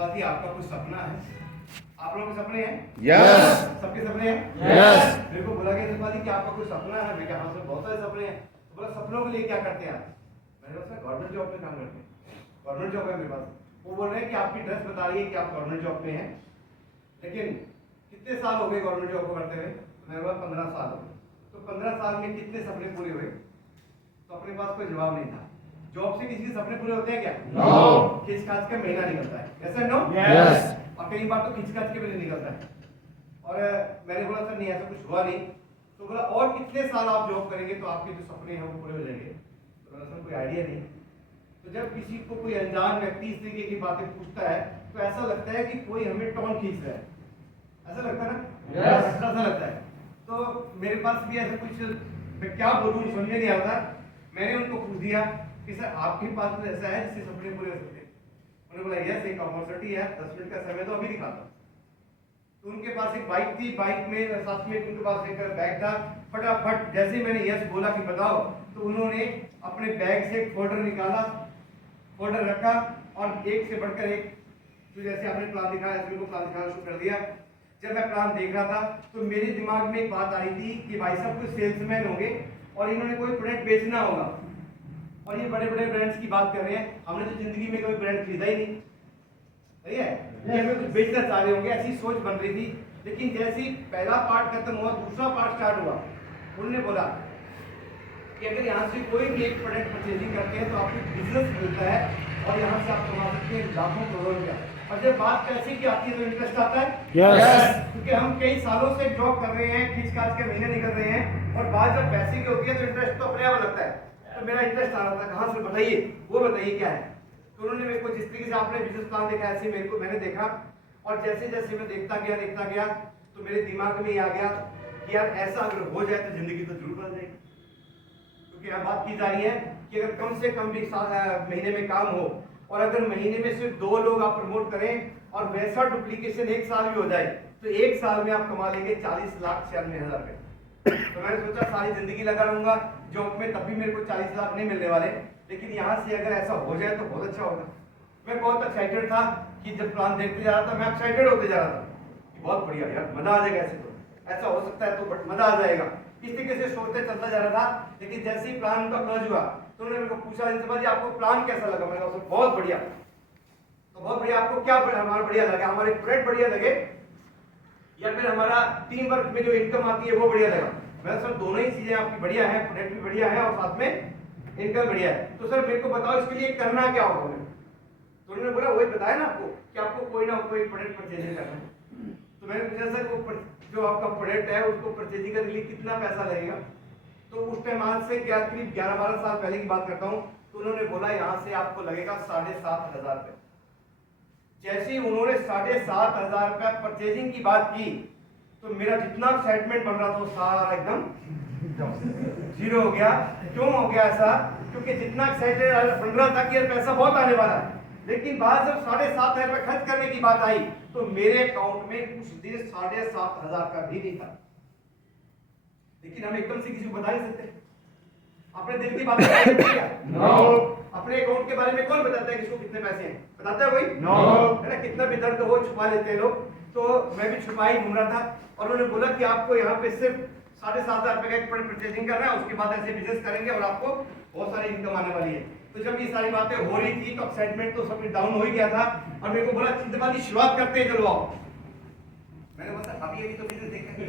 जज्बाती आपका कुछ सपना है? आप लोगों के सपने हैं? यस। सबके सपने हैं? यस। मेरे को बोला गया जज्बाती कि आपका कुछ सपना है। मैं कहा हाँ सर बहुत सारे सपने हैं। तो बोला सपनों के लिए क्या करते हैं आप? मैंने बोला सर गवर्नमेंट जॉब में काम करते हैं। गवर्नमेंट जॉब है मेरे पास। वो बोल रहे हैं कि आपकी ड्रेस बता रही है कि आप गवर्नमेंट जॉब में हैं, लेकिन कितने साल हो गए गवर्नमेंट जॉब को करते हुए? मैंने बोला 15 साल हो गए। तो 15 साल में कितने सपने पूरे हुए? तो अपने पास कोई जवाब नहीं था। जॉब से किसी के सपने पूरे होते हैं क्या? नो। खींच खाच के महीना निकलता है, यस एंड नो? यस। और कई बार तो खींच खाच के भी नहीं निकलता है। और मैंने बोला सर नहीं ऐसा कुछ हुआ नहीं। तो बोला और कितने साल आप जॉब करेंगे तो आपके जो सपने हैं वो पूरे हो जाएंगे? तो बोला सर कोई आइडिया नहीं। तो जब किसी को कोई अनजान व्यक्ति इस तरीके की बातें पूछता है तो ऐसा लगता है कि कोई हमें टॉन खींच रहा है। ऐसा लगता है ना? Yes. ऐसा लगता है। तो मेरे पास भी ऐसा कुछ, मैं क्या बोलूं समझ में नहीं आता। मैंने उनको पूछ दिया कि सर आपके पास तो ऐसा है जिससे सपने पूरे हो सकते हैं? उन्होंने बोला यस एक अपॉर्चुनिटी है, 10 मिनट का समय तो अभी दिखाता। तो उनके पास एक बाइक थी, बाइक में 7 मिनट उनके पास एक बैग था। फटाफट जैसे ही मैंने यस बोला कि बताओ, तो उन्होंने अपने बैग से एक फोल्डर निकाला, फोल्डर रखा और एक से बढ़कर एक, तो जैसे आपने प्लान दिखाया ऐसे उनको प्लान दिखाना शुरू कर दिया। जब मैं प्लान देख रहा था तो मेरे दिमाग में एक बात आ रही थी कि भाई साहब कोई सेल्समैन होंगे और इन्होंने कोई प्रोडक्ट बेचना होगा और ये बड़े बड़े ब्रांड्स की बात कर रहे हैं। हमने तो जिंदगी में कोई ब्रांड खरीदा ही नहीं, सही है? ये हमें कुछ बेचना चाह रहे होंगे, ऐसी सोच बन रही थी। लेकिन जैसे ही पहला पार्ट खत्म हुआ, दूसरा पार्ट स्टार्ट हुआ, उन्होंने बोला कि अगर यहाँ से कोई भी एक प्रोडक्ट परचेजिंग करते हैं तो आपको बिजनेस मिलता है और यहाँ से आप कमा सकते हैं लाखों करोड़ों रुपया। और जब बात पैसे की आती है तो इंटरेस्ट आता है। Yes. क्योंकि हम कई सालों से जॉब कर रहे हैं, खींच खाच के महीने निकल रहे हैं और बात जब पैसे की होती है तो इंटरेस्ट तो अपने आप लगता है। तो मेरा इंटरेस्ट आ रहा था, कहाँ से बताइए, वो बताइए क्या है। तो उन्होंने मेरे को जिस तरीके से आपने बिजनेस प्लान देखा ऐसे मेरे को मैंने देखा और जैसे जैसे मैं देखता गया तो मेरे दिमाग में ये आ गया कि यार ऐसा अगर हो जाए तो जिंदगी तो जरूर बदल जाएगी। क्योंकि यहाँ बात की जा रही है कि अगर कम से कम भी महीने में काम हो और अगर महीने में सिर्फ 2 लोग आप प्रमोट करें और वैसा डुप्लीकेशन 1 साल भी हो जाए तो 1 साल में आप कमा लेंगे 40,96,000 रुपए। तो मैंने सोचा सारी जिंदगी लगा रहूंगा जॉब में, तब भी मेरे को 40 लाख नहीं मिलने वाले, लेकिन यहाँ से अगर ऐसा हो जाए तो बहुत अच्छा होगा। मैं बहुत एक्साइटेड था कि जब प्लान देखते जा रहा था मैं एक्साइटेड होते जा रहा था कि बहुत बढ़िया यार मजा आ जाएगा, ऐसे तो ऐसा हो सकता है तो बट मजा आ जाएगा, इस तरीके से सोचते चलता जा रहा था। लेकिन जैसे ही प्लान उनका क्लोज हुआ तो उन्होंने मेरे को पूछा जी आपको प्लान कैसा लगा? मैंने कहा बहुत बढ़िया। तो बहुत बढ़िया, आपको क्या हमारा बढ़िया लगा? हमारे प्रोडक्ट बढ़िया लगे या फिर हमारा टीम वर्क में जो इनकम आती है वो बढ़िया लगा? मैं सर दोनों ही चीजें आपकी बढ़िया है, प्रोडक्ट भी बढ़िया है और साथ में इनकम बढ़िया है। तो सर मेरे को बताओ इसके लिए करना क्या होगा? तो उन्होंने बोला वही बताया ना आपको कि आपको कोई ना कोई प्रोडक्ट परचेजिंग करना है। तो मैंने पूछा सर वो जो आपका प्रोडक्ट है उसको परचेजिंग करने के लिए कितना पैसा लगेगा? तो उस टाइम आज से क्या करीब 11-12 साल पहले की बात करता हूँ। तो उन्होंने बोला यहाँ से आपको लगेगा 7,500 रुपए। जैसे ही उन्होंने 7,500 रुपए परचेजिंग की बात की तो मेरा जितना एक्साइटमेंट बन रहा था वो सारा एकदम जीरो हो गया। क्यों हो गया ऐसा? क्योंकि जितना एक्साइटेड बन रहा था कि यार पैसा बहुत आने वाला है, लेकिन बाद जब 7,500 रुपए खर्च करने की बात आई तो मेरे अकाउंट में उस दिन 7,500 का भी नहीं था। लेकिन हम एकदम से किसी को बता नहीं सकते। अपने दिल की बात बता सकते क्या? नो। अपने अकाउंट के बारे में कौन बताता है किसको कितने पैसे हैं? बताता है कोई? नो। है ना? कितना भी दर्द हो छुपा लेते हैं लोग। तो मैं भी छुपा ही घूम रहा था और उन्होंने बोला कि आपको यहाँ पे सिर्फ 7,500 रुपए का एक परचेजिंग करना है, उसके बाद ऐसे बिजनेस करेंगे और आपको बहुत सारी इनकम आने वाली है। तो जब ये सारी बातें हो रही थी तो एक्साइटमेंट तो सब डाउन हो ही गया था और मेरे को बोला चिंता वाली शुरुआत करते हैं, चलो आओ। मैंने बोला अभी तो बिजनेस देखेंगे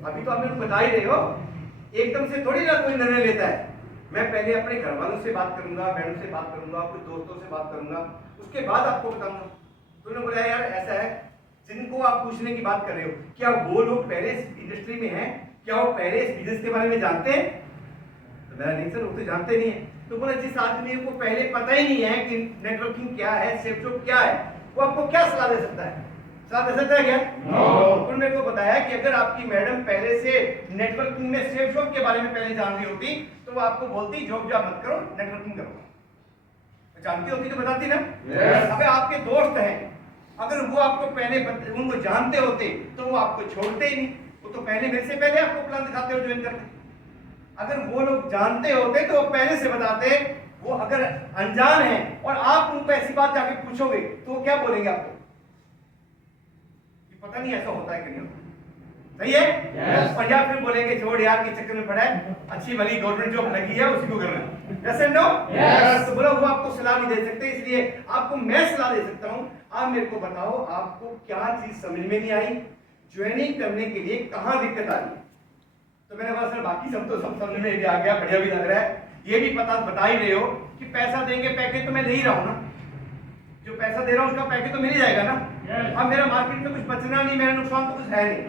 अभी तो आप मेरे को बता ही रहे हो, एकदम से थोड़ी ना कोई निर्णय लेता है। मैं पहले अपने घर वालों से बात करूंगा, मैडम से बात करूंगा, कुछ दोस्तों से बात करूंगा, उसके बाद आपको बताऊंगा। तो उन्होंने बोला यार ऐसा है, जिनको आप पूछने की बात कर रहे हो क्या वो लोग पहले इस इंडस्ट्री में हैं? क्या वो पहले इस बिजनेस के बारे में जानते हैं? तो मेरा नहीं सर वो तो जानते नहीं है। तो बोला जिस आदमी को पहले पता ही नहीं है कि नेटवर्किंग क्या है, सेफ जॉब क्या है, वो आपको क्या सलाह दे सकता है? सलाह दे सकता है क्या? उन्होंने मेरे को बताया कि अगर आपकी मैडम पहले से नेटवर्किंग में सेफ जॉब के बारे में पहले जान रही होती तो वो आपको बोलती जॉब मत करो, नेटवर्किंग करो। जानती होती तो बताती ना। अबे आपके दोस्त हैं, अगर वो आपको पहले उनको जानते होते तो वो आपको छोड़ते ही नहीं, वो तो पहले मेरे से पहले आपको प्लान दिखाते हो ज्वाइन करके। अगर वो लोग जानते होते तो वो पहले से बताते वो अगर अनजान है और आप उनको ऐसी बात जाके पूछोगे तो वो क्या बोलेंगे आपको? पता नहीं ऐसा होता है कि नहीं? सही है? yes. और या फिर बोलेंगे छोड़ यार के चक्कर में पड़ा है, अच्छी भली गवर्नमेंट जॉब लगी है उसी को करना। जैसे नो तो बोला वो आपको सलाह नहीं दे सकते, इसलिए आपको मैं सलाह दे सकता हूं। आप मेरे को बताओ आपको क्या चीज समझ में नहीं आई, ज्वाइनिंग करने के लिए कहां दिक्कत आ रही है? तो मैंने कहा सर बाकी सब तो सब समझ में आ गया, बढ़िया भी लग रहा है, ये भी बता ही रहे हो कि पैसा देंगे, पैकेज तो मैं दे ही रहा हूं ना, जो पैसा दे रहा हूं उसका पैकेज तो मिल ही जाएगा ना। अब मेरा मार्केट में कुछ बचना नहीं, मेरा नुकसान तो कुछ है नहीं,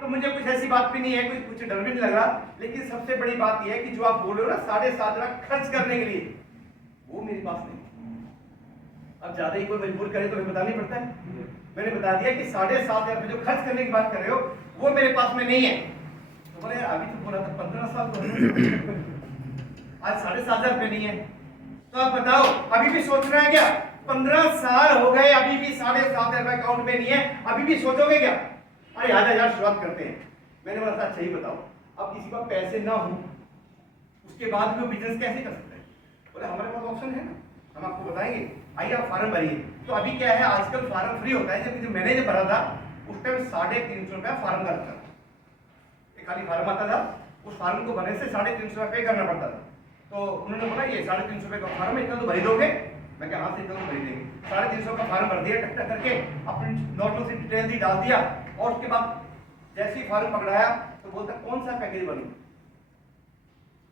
तो मुझे कुछ ऐसी बात भी नहीं है, कुछ डर भी नहीं लग रहा। लेकिन सबसे बड़ी बात यह है कि जो आप बोल रहे हो ना 7.5 लाख खर्च करने के लिए, वो मेरे पास नहीं। अब ज्यादा ही कोई मजबूर करे तो हमें बताना ही पड़ता है। मैंने बता दिया कि 7.5 लाख जो खर्च करने की बात कर रहे हो वो मेरे पास में नहीं है। तो बोले यार अभी तो बोला था 15 साल तो आज 7.5 हजार रुपये नहीं है, तो आप बताओ अभी भी सोचना है क्या? 15 साल हो गए अभी भी 7.5 हजार अकाउंट में नहीं है, अभी भी सोचोगे क्या? अरे आजा यार शुरुआत करते हैं। मैंने बोला अच्छा ही बताओ, अब किसी पास पैसे ना हो उसके बाद भी वो बिजनेस कैसे कर सकते हैं? बोले हमारे पास ऑप्शन है ना, हम आपको बताएंगे, आइए आप फार्म भरिए। तो अभी क्या है आजकल फार्म फ्री होता है, जब मैंने जब भरा था उस टाइम 350 रुपया फार्म का था, एक खाली फार्म आता था, उस फार्म को भरने से 350 रुपया पे करना पड़ता था। तो उन्होंने बोला ये 350 रुपये का फार्म इतना तो भरी दोगे? मैं क्या हाँ से इतना तो भरी देंगे। 350 का फार्म भर दिया, टक करके अपनी नॉर्मल सी डिटेल दी, डाल दिया, और उसके बाद जैसे ही फार्म पकड़ाया तो बोलता कौन सा पैकेज बनू?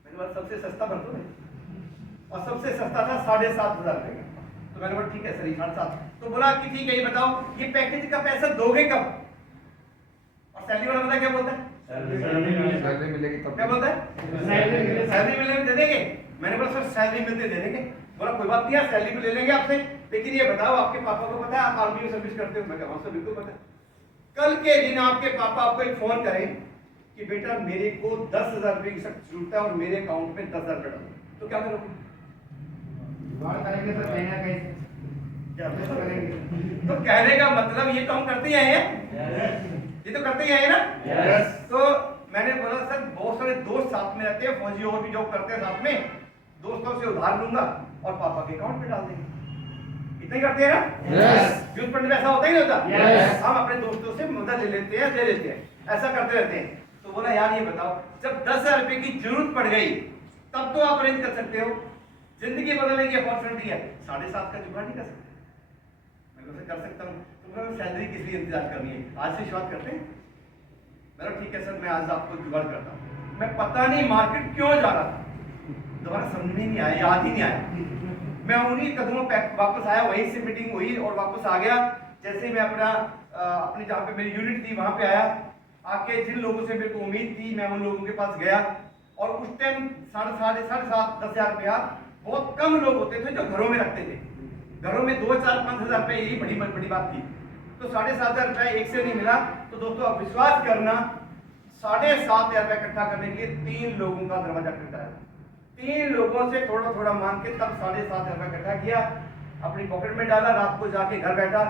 मैंने बोला सबसे सस्ता भर दो, और सबसे सस्ता था 7.5 हजार रुपये का। तो मैंने बोला ठीक है सर 7.5। तो बोला कि ठीक है ये बताओ ये पैकेज का पैसा दोगे कब? और सैलरी वाला बता क्या बोलता है? सैलरी मिलेगी तब। क्या बोलता है? सैलरी मिलेगी दे देंगे। मैंने बोला सर सैलरी मिलते दे देंगे। बोला कोई बात नहीं है सैलरी भी ले लेंगे आपसे, लेकिन ये बताओ आपके पापा को पता है आप आर्मी में सर्विस करते हो? मैं कहा सर बिल्कुल पता है। कल के दिन आपके पापा आपको एक फोन करें कि बेटा मेरे को 10,000 रुपए की सख्त जरूरत है और मेरे अकाउंट में 10,000 रुपए डालो, तो क्या करोगे? करेंगे सर, कहना कैसे? क्या करेंगे? तो कहने का मतलब ये तो हम करते ही आए हैं, ये तो करते ही आए ना। तो मैंने बोला सर बहुत सारे दोस्त साथ में रहते हैं, फौजी और भी जॉब करते हैं साथ में, दोस्तों से उधार लूंगा और पापा के अकाउंट में डाल देंगे, इतना ही करते हैं ना। यूथ फंड में ऐसा होता ही नहीं होता। हम अपने दोस्तों से मदद ले लेते हैं, दे देते हैं, ऐसा करते रहते हैं। तो बोला यार ये बताओ जब 10,000 रुपए की जरूरत पड़ गई तब तो आप अरेंज कर सकते हो, जिंदगी बदलने की अपॉर्चुनिटी है, 7.5 का जुगाड़ नहीं कर सकते? मैं कर सकता हूँ। तो सैलरी किस लिए इंतजार करनी है, आज से शुरुआत करते हैं। मैंने ठीक है सर मैं आज आपको जुगाड़ करता हूँ। मैं पता नहीं मार्केट क्यों जा रहा था, दोबारा समझ में नहीं आया, याद ही नहीं आया। मैं उन्हीं कदमों पे वापस आया, वहीं से मीटिंग हुई और वापस आ गया। जैसे ही मैं अपनी जहाँ पे मेरी यूनिट थी वहां पे आया, आके जिन लोगों से मेरे को उम्मीद थी मैं उन लोगों के पास गया, और उस टाइम 7,500-10,000 रुपया बहुत कम लोग होते थे जो घरों में रखते थे। घरों में 2, 4, 5 हजार रुपए यही बड़ी बात थी। तो 7,500 रुपया एक से नहीं मिला। तो दोस्तों आप विश्वास करना 7,500 रुपया इकट्ठा करने के लिए 3 लोगों का दरवाजा खटखटाया, 3 लोगों से थोड़ा थोड़ा मांग के तब 7,500 रुपया इकट्ठा किया, अपनी पॉकेट में डाला, रात को जाके घर बैठा,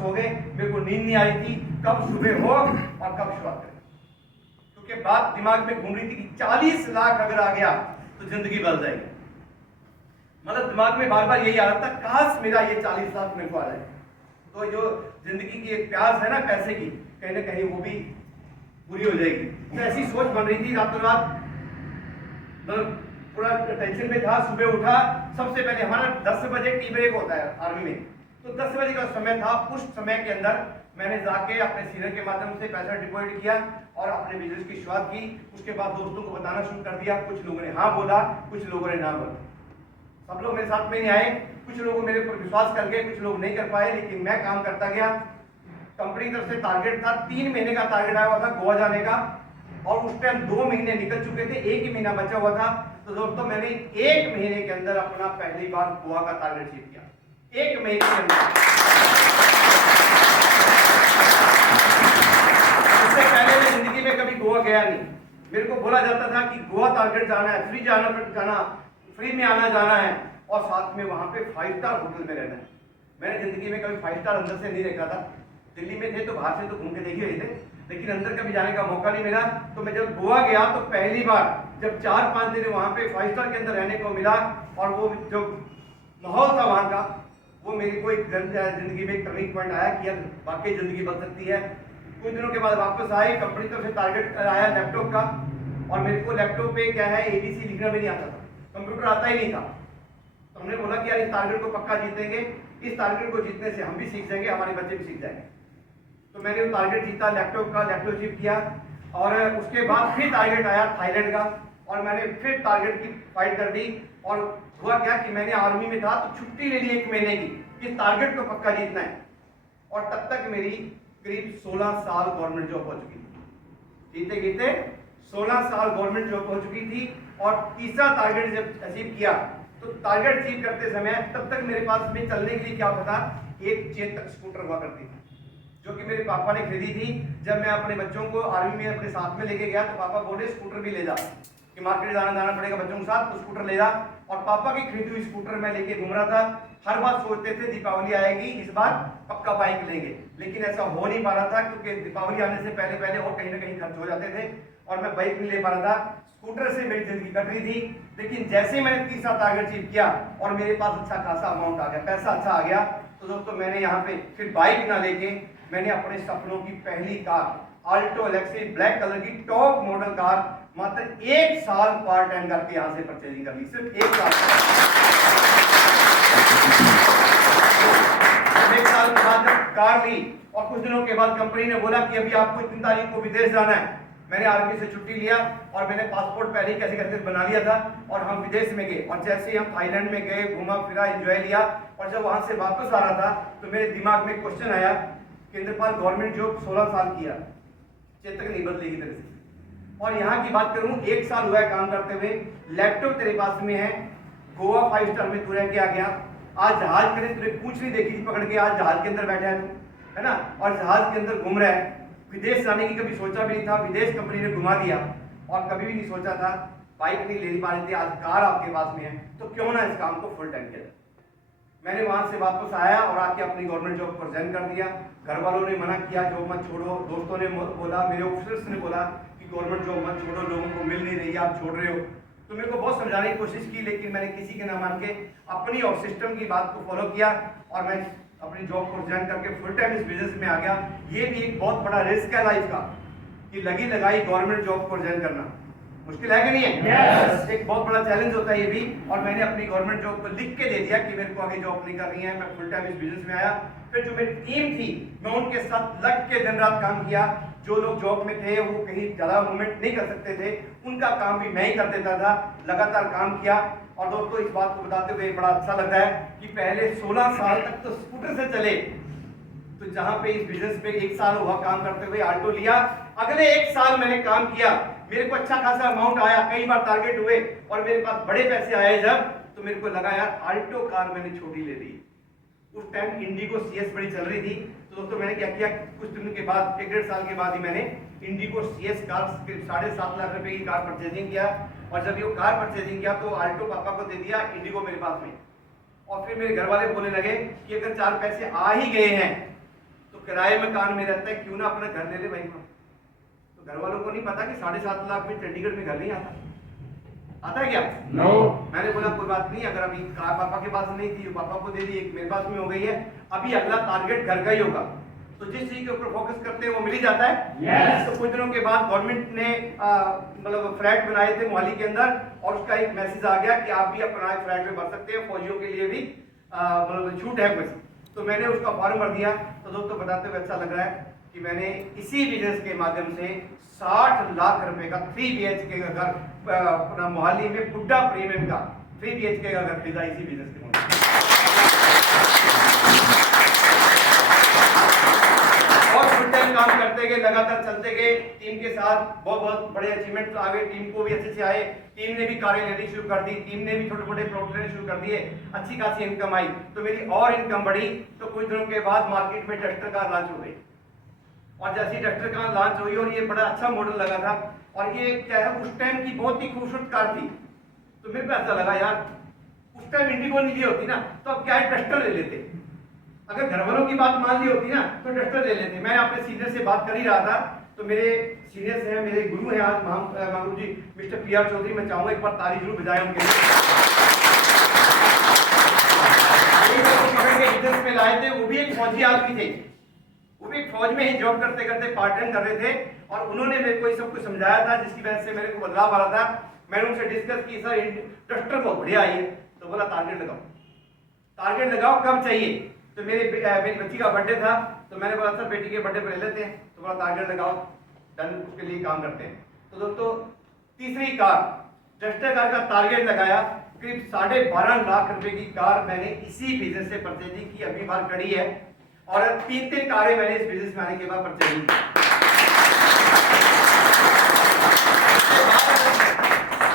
सो गए। मेरे को नींद नहीं आई थी कब सुबह हो और कब शुरुआत करें, क्योंकि बात दिमाग में घूम रही थी कि 40 लाख अगर आ गया तो जिंदगी बदल जाएगी। मतलब दिमाग में बार बार यही आ रहा था काश मेरा ये 40 लाख मेरे को आ जाए। तो जो जिंदगी की एक प्यास है ना पैसे की, कहीं ना कहीं वो भी पूरी हो जाएगी। तो ऐसी सोच बन रही थी रातों रात, मतलब पूरा टेंशन में था। सुबह उठा, सबसे पहले हमारा 10 बजे टी ब्रेक होता है आर्मी में, तो 10 बजे का समय था। उस समय के अंदर मैंने जाके अपने सीनियर के माध्यम से पैसा डिपॉजिट किया और अपने बिजनेस की शुरुआत की। उसके बाद दोस्तों को बताना शुरू कर दिया। कुछ लोगों ने हाँ बोला, कुछ लोगों ने ना बोला। सब लोग मेरे साथ में नहीं आए, कुछ लोग मेरे ऊपर विश्वास कर गए, कुछ लोग नहीं कर पाए, लेकिन मैं काम करता गया। कंपनी की तरफ से टारगेट था, 3 महीने का टारगेट आया हुआ था गोवा जाने का, और उस टाइम 2 महीने निकल चुके थे, 1 ही महीना बचा हुआ था। तो दोस्तों मैंने 1 महीने के अंदर अपना पहली बार गोवा का टारगेट अचीव किया, 1 महीने के अंदर। इससे पहले मैं जिंदगी में कभी गोवा गया नहीं। मेरे को बोला जाता था कि गोवा टारगेट जाना है, फ्री में आना जाना है, और साथ में वहां पे 5 स्टार होटल में रहना है। मैंने जिंदगी में कभी 5 स्टार अंदर से नहीं देखा था। दिल्ली में थे तो बाहर से तो घूम के देख ही रहे थे, लेकिन अंदर कभी जाने का मौका नहीं मिला। तो मैं जब गोवा गया तो पहली बार जब 4-5 दिन वहाँ पे 5 स्टार के अंदर रहने को मिला और वो जो माहौल था वहाँ का, वो मेरे को एक जिंदगी में एक टर्निंग पॉइंट आया कि यार वाकई जिंदगी बदल सकती है। कुछ दिनों के बाद वापस आए, कंपनी तरफ से टारगेट आया लैपटॉप का, और मेरे को लैपटॉप पे क्या है ABC लिखना भी नहीं आता था, कंप्यूटर आता ही नहीं था। तो हमने बोला कि यार इस टारगेट को पक्का जीतेंगे, इस टारगेट को जीतने से हम भी सीख जाएंगे, हमारे बच्चे भी सीख जाएंगे। तो मैंने वो टारगेट जीता, लैपटॉप का लैपटॉप किया, और उसके बाद फिर टारगेट आया थाईलैंड का, और मैंने फिर टारगेट की फाइट कर दी। और हुआ क्या कि मैंने आर्मी में था तो छुट्टी ले ली 1 महीने की, इस टारगेट को पक्का जीतना है। और तब तक मेरी करीब 16 साल गवर्नमेंट जॉब हो चुकी थी, जीते जीते 16 साल गवर्नमेंट जॉब हो चुकी थी। और तीसरा टारगेट जब अचीव किया, तो टारगेट अचीव करते समय तब तक मेरे पास में चलने के लिए क्या होता था, एक चेतक स्कूटर हुआ करती थी, जो कि मेरे पापा ने खरीदी थी। जब मैं अपने बच्चों को आर्मी में अपने साथ में लेके गया तो पापा बोले स्कूटर भी ले जा, कि मार्केट जाना पड़ेगा बच्चों के साथ, तो स्कूटर ले जा। और पापा की खरीदी हुई स्कूटर मैं लेके घूम रहा था। हर बार सोचते थे दीपावली आएगी, इस बार पक्का बाइक लेंगे, लेकिन ऐसा हो नहीं पा रहा था क्योंकि दीपावली आने से पहले पहले और कहीं ना कहीं खर्च हो जाते थे और मैं बाइक नहीं ले पा रहा था। स्कूटर से मेरी जिंदगी कट रही थी। लेकिन जैसे मैंने तीसरा टारगेट अचीव किया और मेरे पास अच्छा खासा अमाउंट आ गया, पैसा अच्छा आ गया, तो दोस्तों मैंने यहाँ पे फिर बाइक ना लेके मैंने अपने सपनों की पहली car Alto LXi black colour की टॉप मॉडल कार मात्र 1 साल पार्ट टाइम करके यहाँ से परचेजिंग कर ली, सिर्फ 1 साल के बाद जब कार ली और कुछ दिनों के बाद कंपनी ने बोला कि अभी आपको इतनी तारीख को विदेश जाना है। मैंने आर्मी से छुट्टी लिया और मैंने पासपोर्ट पहले कैसे कैसे बना लिया था और हम विदेश में गए। और जैसे ही हम थाईलैंड में गए, घूमा फिरा, एंजॉय लिया, और जब वहां से वापस आ रहा था तो मेरे दिमाग में क्वेश्चन आया कि इंद्रपाल गवर्नमेंट जॉब 16 साल किया, चेतक नहीं बदलेगी तेरे से। और यहाँ की बात करूं, 1 साल हुआ है काम करते हुए, लैपटॉप तेरे पास में है, गोवा 5 स्टार में तू रह के आ गया, आज जहाज के तुझे पूछ नहीं देखी थी पकड़ के, आज जहाज के अंदर बैठा है तू, है ना, और जहाज के अंदर घूम रहा है। विदेश जाने की कभी सोचा भी नहीं था, विदेश कंपनी ने घुमा दिया, और कभी भी नहीं सोचा था, बाइक नहीं ले पा रही थी, आज कार आपके पास में है, तो क्यों ना इस काम को फुल टाइम किया जाए। मैंने वहां से वापस आया और आके अपनी गवर्नमेंट जॉब को रिजाइन कर दिया। घर वालों ने मना किया जॉब मत छोड़ो, दोस्तों ने बोला, मेरे ऑफिसर्स ने बोला कि गवर्नमेंट जॉब मत छोड़ो, लोगों को मिल नहीं रही, आप छोड़ रहे हो। तो मेरे को बहुत समझाने की कोशिश की, लेकिन मैंने किसी के ना मान के अपनी और सिस्टम की बात को फॉलो किया और मैं अपनी जॉब को रिजाइन करके फुल टाइम इस बिजनेस में आ गया। ये भी एक बहुत बड़ा रिस्क है लाइफ का, कि लगी लगाई गवर्नमेंट जॉब को रिजाइन करना मुश्किल है कि नहीं है? yes. एक बहुत बड़ा चैलेंज होता है ये भी। और मैंने अपनी गवर्नमेंट जॉब को लिख के दे दिया कि मेरे को आगे जॉब नहीं करनी है, मैं फुल टाइम इस बिजनेस में आया। फिर जो मेरी टीम थी, मैं उनके साथ लग के दिन रात काम किया। जो लोग जॉब में थे वो कहीं ज्यादा मूवमेंट नहीं कर सकते थे, उनका काम भी मैं ही कर देता था, लगातार काम किया। और दोस्तों इस बात को बताते हुए बड़ा अच्छा लगता है कि पहले 16 साल तक तो स्कूटर से चले, तो जहां पे इस बिजनेस पे 1 साल हुआ काम करते हुए आल्टो लिया, अगले 1 साल मैंने काम किया, मेरे को अच्छा खासा अमाउंट आया, कई बार टारगेट हुए और मेरे पास बड़े पैसे आए जब, तो मेरे को लगा यार आल्टो कार मैंने छोटी ले ली। उस टाइम इंडिगो CS बड़ी चल रही थी। तो दोस्तों मैंने क्या किया, कुछ दिन के बाद 1-1.5 साल के बाद ही मैंने इंडिगो CS कार 7.5 लाख रुपए की कार परचेजिंग किया। और जब ये कार परचेजिंग किया तो आल्टो पापा को दे दिया, इंडिगो मेरे पास में। और फिर मेरे घर वाले बोलने लगे कि अगर 4 पैसे आ ही गए हैं तो किराए में कान में रहता है, क्यों ना अपना घर ले ले भाई। तो घर वालों को नहीं पता कि 7.5 लाख में चंडीगढ़ में घर नहीं आता है क्या? नो। मैंने बोला कोई बात नहीं, अगर अभी कार पापा के पास नहीं थी, पापा को दे दी, एक मेरे पास में हो गई है, अभी अगला टारगेट घर का ही होगा। तो जिस चीज के ऊपर फोकस करते हैं वो मिल ही जाता है। yes. तो कुछ दिनों के बाद गवर्नमेंट ने मतलब फ्लैट बनाए थे मोहाली के अंदर, और उसका एक मैसेज आ गया कि आप भी अपना फ्लैट में भर सकते हैं, फौजियों के लिए भी मतलब छूट है कुछ। तो मैंने उसका फॉर्म भर दिया। तो दोस्तों बताते हुए अच्छा लग रहा है कि मैंने इसी बिजनेस के माध्यम से 60 लाख रुपए का 3 BHK का घर अपना मोहाली में बुड्ढा प्रीमियम का 3 BHK का घर खरीदा इसी बिजनेस के माध्यम से। और फुल टाइम काम करते गए, लगातार चलते गए, टीम के साथ बहुत बहुत बड़े अचीवमेंट आ गए, टीम को भी अच्छे से आए, टीम ने भी कारें लेनी शुरू कर दी, टीम ने भी छोटे मोटे प्लॉट लेने शुरू कर दिए, अच्छी खासी इनकम आई। तो मेरी और इनकम बढ़ी। तो कुछ दिनों के बाद मार्केट में डस्टर कार लॉन्च हो गई, और जैसी डस्टर कार लॉन्च हुई और ये बड़ा अच्छा मॉडल लगा था, और ये क्या है उस टाइम की बहुत ही खूबसूरत कार थी। तो मेरे को ऐसा लगा यार उस टाइम इंडिगो नहीं ली होती ना तो अब क्या है डस्टर ले लेते, अगर घर वालों की बात मान ली होती ना तो डस्टर ले लेते। मैं अपने सीनियर से बात कर ही रहा था, तो मेरे सीनियर्स हैं, मेरे गुरु हैं आज महागुरु जी मिस्टर पी आर चौधरी, मैं चाहूंगा एक बार ताली जरूर बजाएं उनके लिए। पकड़ के बिजनेस में लाए थे, वो भी एक फौजी आदमी थे, वो भी फौज में ही जॉब करते करते पार्ट टाइम कर रहे थे, और उन्होंने मेरे को ये सब कुछ समझाया था जिसकी वजह से मेरे को बदलाव आ रहा था। मैंने उनसे डिस्कस की, सर ट्रैक्टर बहुत बढ़िया आई है, तो बोला टारगेट लगाओ, टारगेट लगाओ कब चाहिए। तो मेरी बच्ची का बर्थडे था, तो मैंने बोला सर बेटी के बर्थडे पर ले लेते हैं, तो बोला टारगेट लगाओ, डन, उसके लिए काम करते हैं। तो दोस्तों तीसरी कार डस्टर कार का टारगेट लगाया, करीब 12.5 लाख रुपए की कार मैंने इसी बिजनेस से परचेजिंग की, अभी बार खड़ी है, और 3 कारें मैंने इस बिजनेस में आने के बाद परचेजिंग की।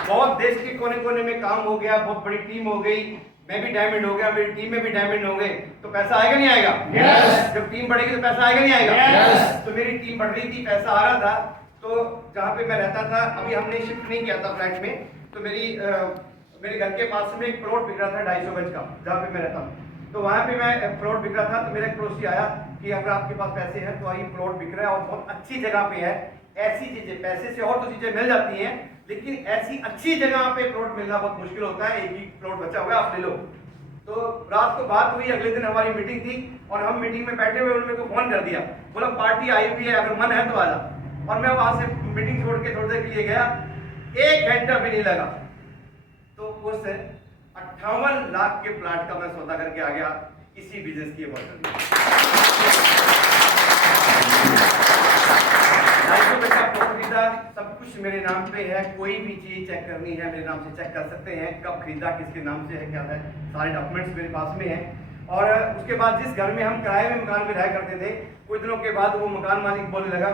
बहुत देश के कोने कोने में काम हो गया, बहुत बड़ी टीम हो गई, मैं भी डायमंड हो गया, मेरी टीम में भी डायमंड हो गए, तो पैसा आएगा नहीं आएगा? yes. जब टीम बढ़ेगी तो पैसा आएगा नहीं आएगा? yes. तो मेरी टीम बढ़ रही थी, पैसा आ रहा था। तो जहाँ पे मैं रहता था, अभी हमने शिफ्ट नहीं किया था फ्लैट में, तो मेरे घर के पास में एक प्लॉट बिक रहा था 250 गज का, जहाँ पे मैं रहता हूँ। तो वहाँ पे मैं प्लॉट बिक रहा था, तो मेरा एक पड़ोसी आया कि अगर आपके पास पैसे हैं तो आइए, प्लॉट बिक रहा है और बहुत अच्छी जगह पे है। ऐसी चीजें, पैसे से और तो चीजें मिल जाती हैं, लेकिन ऐसी अच्छी जगह पे प्लॉट मिलना बहुत मुश्किल होता है। एक ही प्लॉट बचा हुआ है, आप ले लो। तो रात को बात हुई, अगले दिन हमारी मीटिंग थी, और हम मीटिंग में बैठे हुए, उन्होंने मेरे को फोन कर दिया, बोला पार्टी आई हुई है, अगर मन है तो आजा। और मैं वहां से मीटिंग छोड़ के थोड़ी देर के लिए गया, 1 घंटा भी नहीं लगा, तो उस 58 लाख के प्लाट का मैं सौदा करके आ गया, इसी बिजनेस की बात कर। 250 गज का प्लॉट खरीदा, सब कुछ मेरे नाम पे है, कोई भी चीज चेक करनी है मेरे नाम से चेक कर सकते हैं, कब खरीदा, किसके नाम से है, क्या है, सारे डॉक्यूमेंट्स मेरे पास में हैं। और उसके बाद जिस घर में हम किराए में मकान में रहा करते थे, कुछ दिनों के बाद वो मकान मालिक बोलने लगा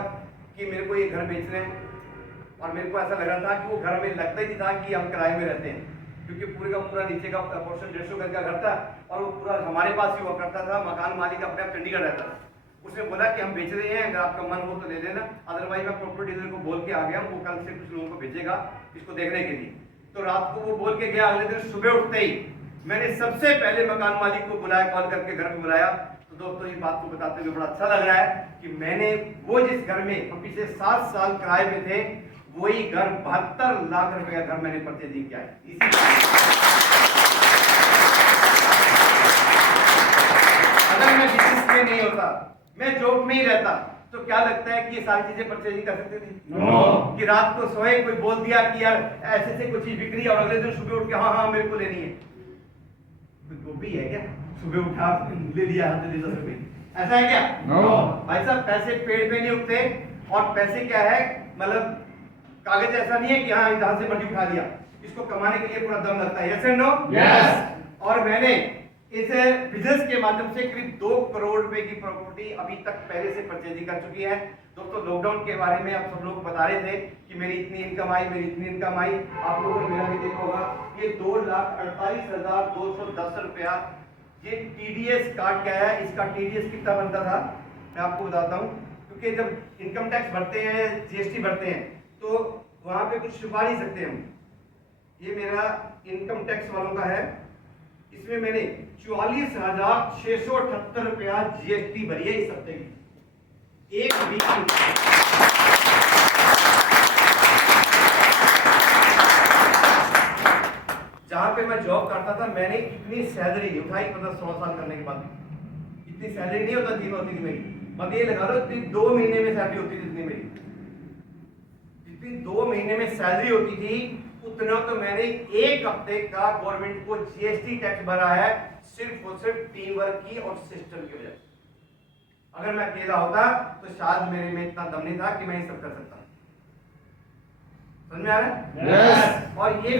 कि मेरे को ये घर बेचना है, और मेरे को ऐसा लग रहा था कि वो घर में लगता ही नहीं था कि हम किराए में रहते हैं, क्योंकि पूरे का पूरा नीचे का पोर्शन 150 गज का घर था, और वो पूरा हमारे पास ही हुआ करता था। मकान मालिक अपने आप चंडीगढ़ रहता था। उसने बोला कि हम बेच रहे हैं, अगर आपका मन हो तो ले लेना, अदरवाइज मैं प्रॉपर्टी डीलर को बोल के आ गया हूँ, वो कल से कुछ लोगों को भेजेगा इसको देखने के लिए। तो रात को वो बोल के गया, अगले दिन सुबह उठते ही मैंने सबसे पहले मकान मालिक को बुलाया, कॉल करके घर में बुलाया। तो दोस्तों ये बात को बताते हुए बड़ा अच्छा लग रहा है कि मैंने वो जिस घर में हम पिछले 7 साल किराए पे थे, वही घर 72 लाख रुपए का घर मैंने परचेजिंग किया है। अगर मैं बिजनेस में नहीं होता, मैं जॉब में ही रहता, तो क्या लगता है कि ये सारी चीजें परचेजिंग कर सकते थे? no. कि रात को सोए, कोई बोल दिया कि यार ऐसे से कोई चीज बिक रही है, और अगले दिन सुबह उठ के हाँ मेरे को लेनी है, तो भी है क्या? सुबह उठा ले लिया हाथ में 10 रुपए, ऐसा है क्या? no. भाई साहब, पैसे पेड़ पे नहीं उगते, और पैसे क्या है, मतलब कागज ऐसा नहीं है कि हाँ जहां से मर्जी उठा लिया, इसको कमाने के लिए पूरा दम लगता है। Yes and no? यस। और मैंने इस बिजनेस के माध्यम से करीब 2 करोड़ रुपए की प्रॉपर्टी अभी तक पहले से परचेजिंग कर चुकी है। दोस्तों लॉकडाउन के बारे में आप सब लोग बता रहे थे कि मेरी इतनी इनकम आई, मेरी इतनी इनकम आई, आप लोगों ने मेरा भी देखा होगा, ये 2,48,210 रुपया ये टीडीएस काट के आया। इसका टीडीएस कितना बनता था मैं आपको बताता हूँ, क्योंकि जब इनकम टैक्स भरते हैं, जीएसटी भरते हैं, तो वहां पे कुछ छुपा नहीं सकते हम। ये मेरा इनकम टैक्स वालों का है, इसमें मैंने 44,678 रुपया जीएसटी भरी है इस हफ्ते की, एक वीक की। जहां पे मैं जॉब करता था, मैंने इतनी सैलरी नहीं उठाई, मतलब 100 साल करने के बाद इतनी सैलरी नहीं होती थी मेरी, मतलब ये लगा लो 2 महीने में सैलरी होती थी जितनी मेरी, जितनी 2 महीने में सैलरी होती थी, उतना तो मैंने एक हफ्ते का गवर्नमेंट को जीएसटी टैक्स भरा है, सिर्फ और सिर्फ टीम वर्क की और सिस्टम की वजह से। अगर मैं अकेला होता तो शायद मेरे में इतना दम नहीं था कि मैं ये सब कर सकता। समझ में आ रहा है? yes. और ये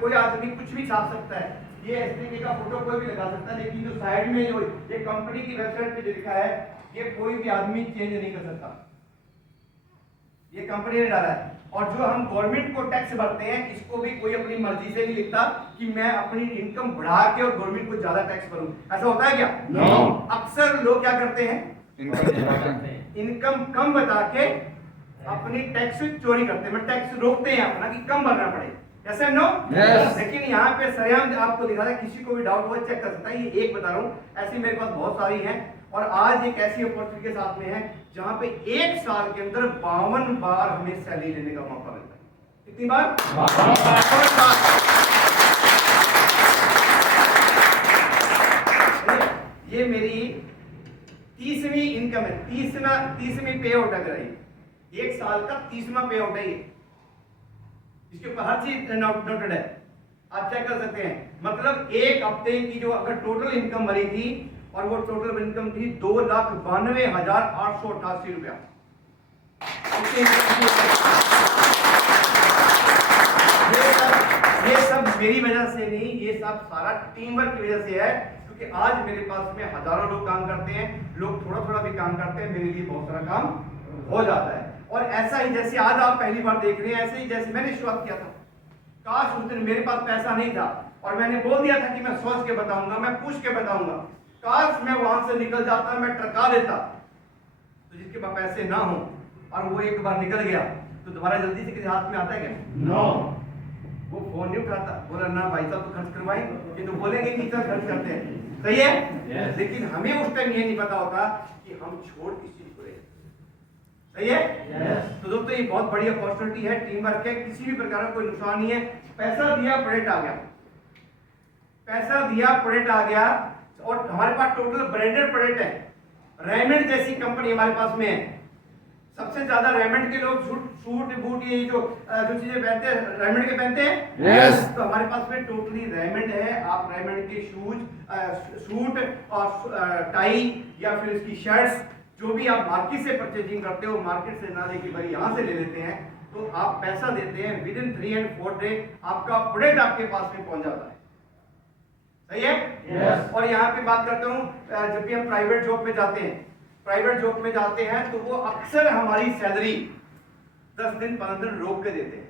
कोई आदमी कुछ भी छाप सकता है, ये इस तरीके का फोटो कोई भी लगा सकता है, लेकिन जो साइड में जो ये कंपनी की वेबसाइट पे जो लिखा है, ये कोई भी आदमी चेंज नहीं कर सकता, ये कंपनी ने डाला है। और जो हम गवर्नमेंट को टैक्स भरते हैं, इसको भी कोई अपनी मर्जी से नहीं लिखता कि मैं अपनी इनकम बढ़ा के और गवर्नमेंट को ज्यादा टैक्स भरूं। ऐसा होता है क्या? no. अक्सर लोग क्या करते हैं, इनकम कम बता के अपनी टैक्स चोरी करते हैं, टैक्स रोकते हैं अपना कि कम भरना पड़े। Yes and no? Yes. लेकिन यहाँ पे सरेआम आपको दिखा रहा है, किसी को भी डाउट हो चेक कर सकता है। ये एक बता रहा हूँ, ऐसी मेरे पास बहुत सारी हैं और आज एक ऐसी अपॉर्चुनिटी के साथ में है जहाँ पे एक साल के अंदर 52 बार हमें सैलरी लेने का मौका मिलता है। कितनी बार? 52 बार। ये मेरी 30वीं इनकम है, 30वीं पे आउट अगर है, एक साल का 30वां पे आउट है ये। इसके ऊपर हर चीज नोटेड है, आप चेक कर सकते हैं। मतलब एक हफ्ते की जो अगर टोटल इनकम बनी थी और वो टोटल इनकम थी 2,92,888 रुपया। ये सब मेरी वजह से नहीं, ये सब सारा टीम वर्क की वजह से है, क्योंकि आज मेरे पास में हजारों लोग काम करते हैं, लोग थोड़ा थोड़ा भी काम करते हैं, मेरे लिए बहुत सारा काम हो जाता है। और ऐसा ही जैसे आज आप पहली बार देख रहे हैं, ऐसे ही जैसे मैंने शुरुआत किया था, काश उस दिन मेरे पास पैसा नहीं था और मैंने बोल दिया था कि मैं सोच के बताऊंगा, मैं पूछ के बताऊंगा, काश मैं वहां से निकल जाता, मैं टरका देता, तो जिसके पास पैसे ना हो और वो एक बार निकल गया तो दोबारा जल्दी से किसी हाथ में आता है क्या? नो। वो फोन नहीं उठाता, बोला ना भाई साहब तो खर्च करवाएं, ये तो बोलेंगे कि इतना खर्च करते हैं, सही है? yes. लेकिन हमें उस टाइम ये नहीं पता होता कि हम छोड़ किस चीज को रहे, सही है? yes. तो दोस्तों ये बहुत बड़ी अपॉर्चुनिटी है, टीम वर्क है, किसी भी प्रकार का कोई नुकसान नहीं है। पैसा दिया प्रोडक्ट आ गया, पैसा दिया प्रोडक्ट आ गया और हमारे पास टोटल ब्रांडेड प्रोडक्ट है। रेमंड जैसी कंपनी हमारे पास में है, सबसे ज्यादा रेमंड के लोग सूट बूट ये जो चीजें पहनते हैं रेमंड के पहनते हैं। yes. तो हमारे पास में टोटली रेमंड है। आप रेमंड के सूट और टाई या फिर इसकी शर्ट्स जो भी आप मार्केट से परचेजिंग करते हो, मार्केट से ना लेके भाई यहाँ से ले लेते हैं, तो आप पैसा देते हैं, विद इन 3 and 4 डे आपका प्रोडक्ट आपके पास में पहुंच जाता है, सही है? yes. और यहाँ पे बात करता हूँ, जब भी हम प्राइवेट जॉब में जाते हैं, प्राइवेट जॉब में जाते हैं तो वो अक्सर हमारी सैलरी 10 दिन 15 दिन रोक के देते हैं,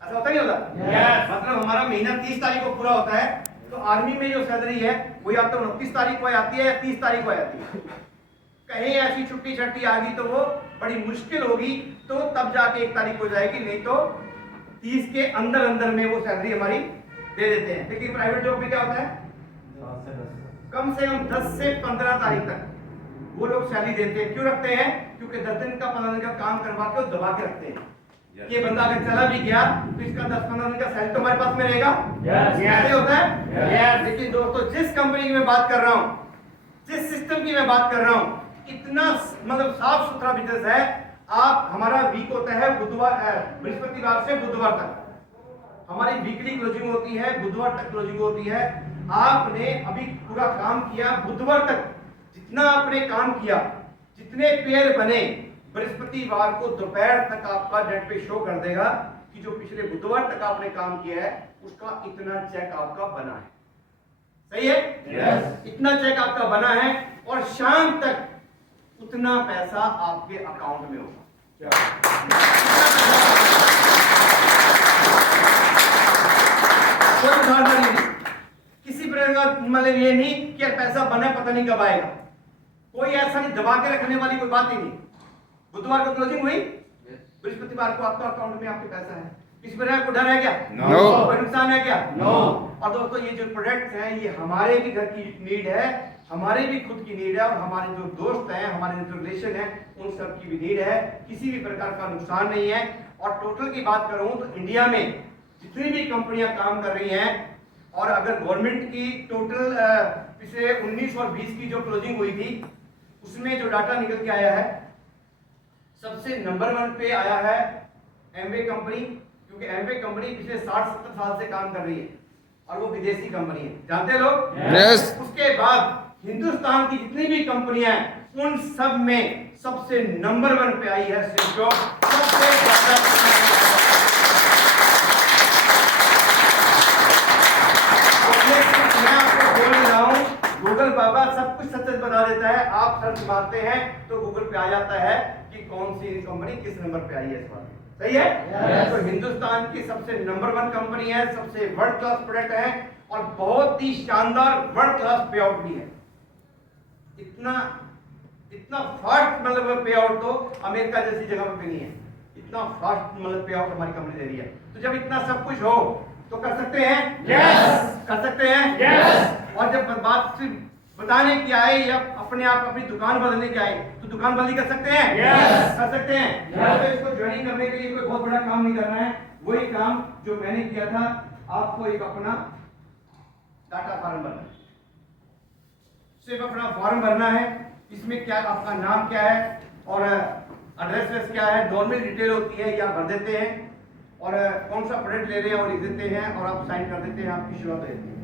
ऐसा होता नहीं होता? yes. मतलब हमारा महीना 30 तारीख को पूरा होता है, तो आर्मी में जो सैलरी है वो या तो 29 तारीख को आती है या 30 तारीख को आती है। कहीं ऐसी छुट्टी छट्टी आ गई तो वो बड़ी मुश्किल होगी, तो तब जाके 1 तारीख हो जाएगी, नहीं तो 30 के अंदर अंदर में वो सैलरी हमारी दे देते हैं। लेकिन प्राइवेट जॉब में क्या होता है, कम से कम 10 से 15 तारीख तक वो लोग सैलरी देते हैं। क्यों रखते हैं? क्योंकि 10 दिन का 15 दिन का काम करवा के वो दबा के रखते हैं। ये बंदा अगर चला भी गया तो इसका 10-15 दिन का सैलरी तो हमारे पास में रहेगा। ऐसे होता है। लेकिन दोस्तों जिस कंपनी की मैं बात कर रहा हूँ, जिस सिस्टम की मैं बात कर रहा हूँ, इतना मतलब साफ सुथरा बिजनेस है। आप हमारा वीक होता है बुधवार, बृहस्पतिवार से बुधवार तक हमारी वीकली क्लोजिंग होती है, बुधवार तक क्लोजिंग होती है। आपने अभी पूरा काम किया, बुधवार तक जितना आपने काम किया, जितने पेयर बने, बृहस्पतिवार को दोपहर तक आपका नेट पे शो कर देगा कि जो पिछले बुधवार तक आपने काम किया है उसका इतना चेक आपका बना है, सही है? yes. इतना चेक आपका बना है और शाम तक उतना पैसा आपके अकाउंट में होगा। कोई उधारदारी नहीं, किसी प्रकार का मतलब ये नहीं कि यार पैसा बना पता नहीं कब आएगा, कोई ऐसा नहीं, दबा के रखने वाली कोई बात ही नहीं। बुधवार को क्लोजिंग हुई, बृहस्पतिवार को आपका अकाउंट में आपके पैसा है। किसी प्रकार को डर है क्या? नो। कोई नुकसान है क्या? नो। और दोस्तों ये जो प्रोडक्ट्स हैं ये हमारे भी घर की नीड है, हमारे भी खुद की नीड है और हमारे जो दोस्त हैं, हमारे जो रिलेशन है, उन सब की भी नीड है। किसी भी प्रकार का नुकसान नहीं है। और टोटल की बात करूं तो इंडिया में जितनी भी कंपनियां काम कर रही हैं, और अगर गवर्नमेंट की टोटल पिछले 19 और 20 की जो क्लोजिंग हुई थी उसमें जो डाटा निकल के आया है, सबसे नंबर 1 पे आया है एमवे कंपनी, क्योंकि एमवे कंपनी पिछले 60-70 साल से काम कर रही है और वो विदेशी कंपनी है, जानते हैं लोग? yes. उसके बाद हिंदुस्तान की जितनी भी कंपनियां हैं उन सब में सबसे नंबर 1 पे आई है सिस्टम, सबसे ज्यादा। मैं आपको बोल रहा हूं, गूगल बाबा सब कुछ सच बता देता है। आप सर्च मारते हैं तो गूगल पे आ जाता है कि कौन सी कंपनी किस नंबर पे आई है इस बार, सही है? yes. तो हिंदुस्तान की सबसे नंबर 1 कंपनी है, सबसे वर्ल्ड क्लास प्रोडक्ट है और बहुत ही शानदार वर्ल्ड क्लास पे आउट भी है। इतना फास्ट मतलब पे आउट तो अमेरिका जैसी जगह पे नहीं है, इतना फास्ट मतलब पे आउट हमारी कंपनी दे रही है। तो जब इतना सब कुछ हो तो कर सकते हैं? Yes! कर सकते हैं? Yes! और जब बात सिर्फ बताने की आए या अपने आप अपनी दुकान बदलने की आए तो दुकान बदली कर सकते हैं? Yes! कर सकते हैं? Yes! तो इसको ज्वाइनिंग करने के लिए कोई बहुत बड़ा काम नहीं करना है, वही काम जो मैंने किया था। आपको एक अपना डाटा फॉर्म भरना है, सिर्फ अपना फॉर्म भरना है। इसमें क्या आपका नाम क्या है और एड्रेस क्या है, नॉर्मल डिटेल होती है, या भर देते हैं और कौन सा प्रोडक्ट ले रहे हैं और लिख देते हैं और आप साइन कर देते हैं, आपकी शुरुआत हो जाती है।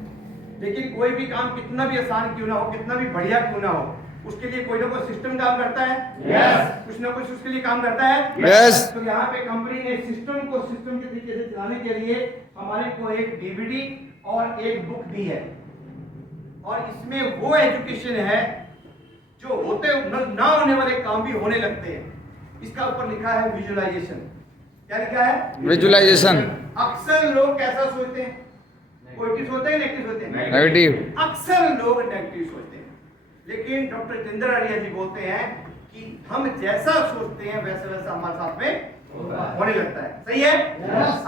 लेकिन कोई भी काम कितना भी आसान क्यों ना हो, कितना भी बढ़िया क्यों ना हो, उसके लिए कोई ना कोई सिस्टम काम करता है। Yes! कुछ ना कुछ उसके लिए काम करता है। Yes! तो यहाँ पे कंपनी ने सिस्टम को सिस्टम के तरीके से चलाने के लिए हमारे को एक डीवीडी और एक बुक दी है, और इसमें वो एजुकेशन है जो होते ना होने वाले काम भी होने लगते हैं। इसका ऊपर लिखा है विजुअलाइजेशन। क्या लिखा है? विजुअलाइजेशन। अक्सर लोग कैसा सोचते हैं? पॉजिटिव सोचते हैं, नेगेटिव सोचते हैं? नेगेटिव। अक्सर लोग नेगेटिव सोचते हैं, लेकिन डॉक्टर जितेंद्र आर्या जी बोलते हैं कि हम जैसा सोचते हैं वैसा वैसा हमारे साथ में होने लगता है। सही है?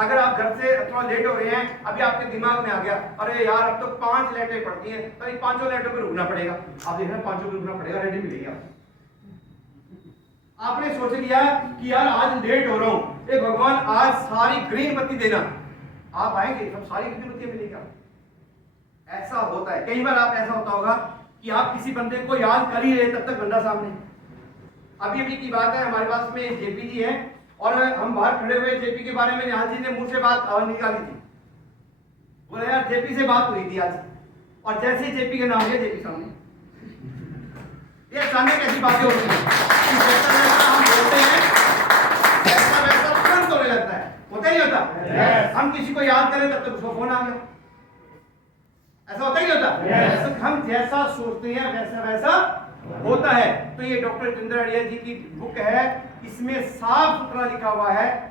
अगर आप घर से थोड़ा लेट हो रहे हैं, अभी आपके दिमाग में आ गया, अरे यार अब तो 5 लेटें पड़ती हैं, तो इन 5 लेटों पे रुकना पड़ेगा। आप देख रहे हैं 5 पे रुकना पड़ेगा, रेडी मिलेगी आपको। आपने सोच लिया कि यार आज लेट हो रहा हूं, ए भगवान आज सारी ग्रीन बत्ती देना, आप आएंगे सब सारी ग्रीन बत्ती मिलेगी। ऐसा होता है कई बार, आप ऐसा होता होगा कि आप किसी बंदे को याद कर ही रहे, तब तक बंदा सामने। अभी की बात है, हमारे पास में जेपी जी है और हम बाहर खड़े हुए, जेपी के बारे में निहाल जी ने मुंह से बात निकाली थी, बोला यार जेपी से बात हुई थी आज, और जैसे ही जेपी का नाम लिया जेपी सामने। ये सामने कैसी बातें होती हैं? जैसा वैसा हम बोलते हैं वैसा वैसा तुरंत होने लगता है, होता ही होता? Yes! हम किसी को याद करें तब तक उसको फोन आ गया, ऐसा होता ही होता? Yes! तो हम जैसा सोचते हैं वैसा वैसा होता है। तो ये डॉक्टर जितेंद्र आर्या जी की बुक है, इसमें साफ सुथरा लिखा हुआ है